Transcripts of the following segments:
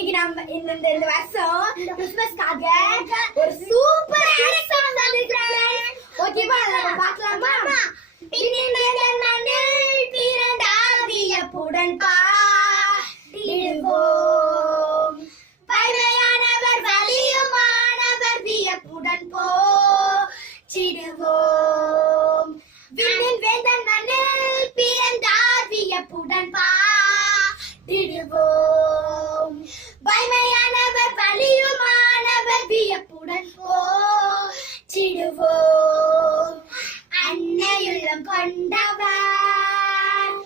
இன்னைக்கு நம்ம இந்த வருஷம் கிறிஸ்மஸ்க்காக ஒரு சூப்பர் சாங் வந்திருக்கேன். ஓகேவா, நம்ம பார்க்கலாமா? பிறந்தாவியப்புடன் பாடிடுவோம், பழமையானவர் வலியுமானவர் வியப்புடன் போற்றிடுவோம். விண்ணின் வேந்தன் மண்ணில் பிறந்தார் வியப்புடன் பாடிடுவோம், பழமையானவர் வலியுமானவர் வியப்புடன் போற்றிடுவோம். அன்னையுள்ளம் கொண்டவர்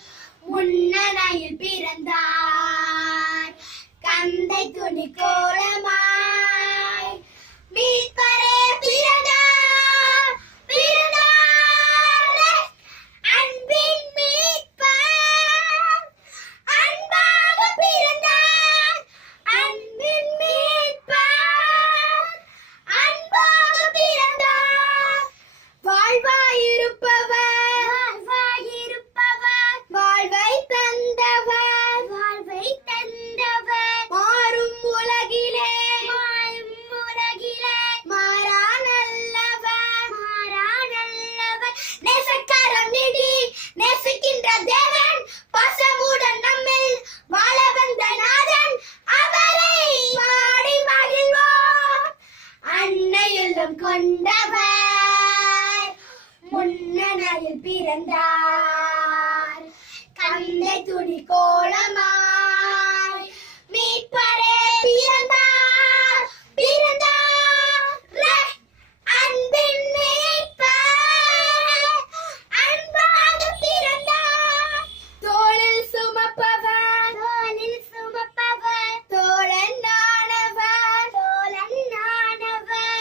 முன்னணையில் பிறந்தார், கந்தை துணி கோலமாய் மீட்பரே பிறந்தார், பிறந்தார் அன்பின் மீட்பர், அன்பாக பிறந்தார், அன்பின் மீட்பர், அன்பாக பிறந்தார். வாழ்வாயிருப்பவர், வாழ்வாயிருப்பவர், வாழ்வை தந்தவர், வாழ்வை தந்தவர், மாறும் உலகிலே, மாறும் உலகிலே மாறா நல்லவர், மாறா நல்லவர். நேசக்காரம் நீடி நேசிக்கின்ற தேவன், பாசமுடன் நம்மில் வாழ வந்த நாதன், அவரை பாடி மகிழ்வோம். அன்னையுள்ளம் கொண்டவர் முன்னணையில் பிறந்தார், கந்தை துணி கோலமாய் மீட்பரே பிறந்தார், பிறந்தார் அன்பின் மீட்பர், அன்பாக பிறந்தார். தோளில் சுமப்பவர், தோளில் சுமப்பவர், தோழனானவர், தோழனானவர்,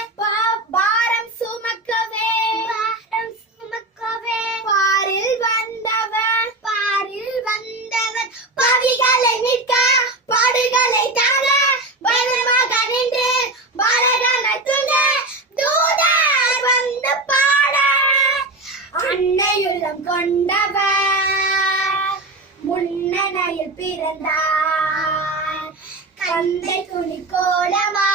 பாரம் சுமக்கவே, பாரம் சுமக்கவே பாரில் வந்தவர், பாரில் வந்தவர், பாவிகளை மீட்க பாடுகளை தாங்க பயணமாக நின்று பாலகனாய் தூங்க தூதர் வந்து பாட. அன்னையுள்ளம் கொண்டவர் முன்னணையில் பிறந்தார், கந்தை துணி கோலமா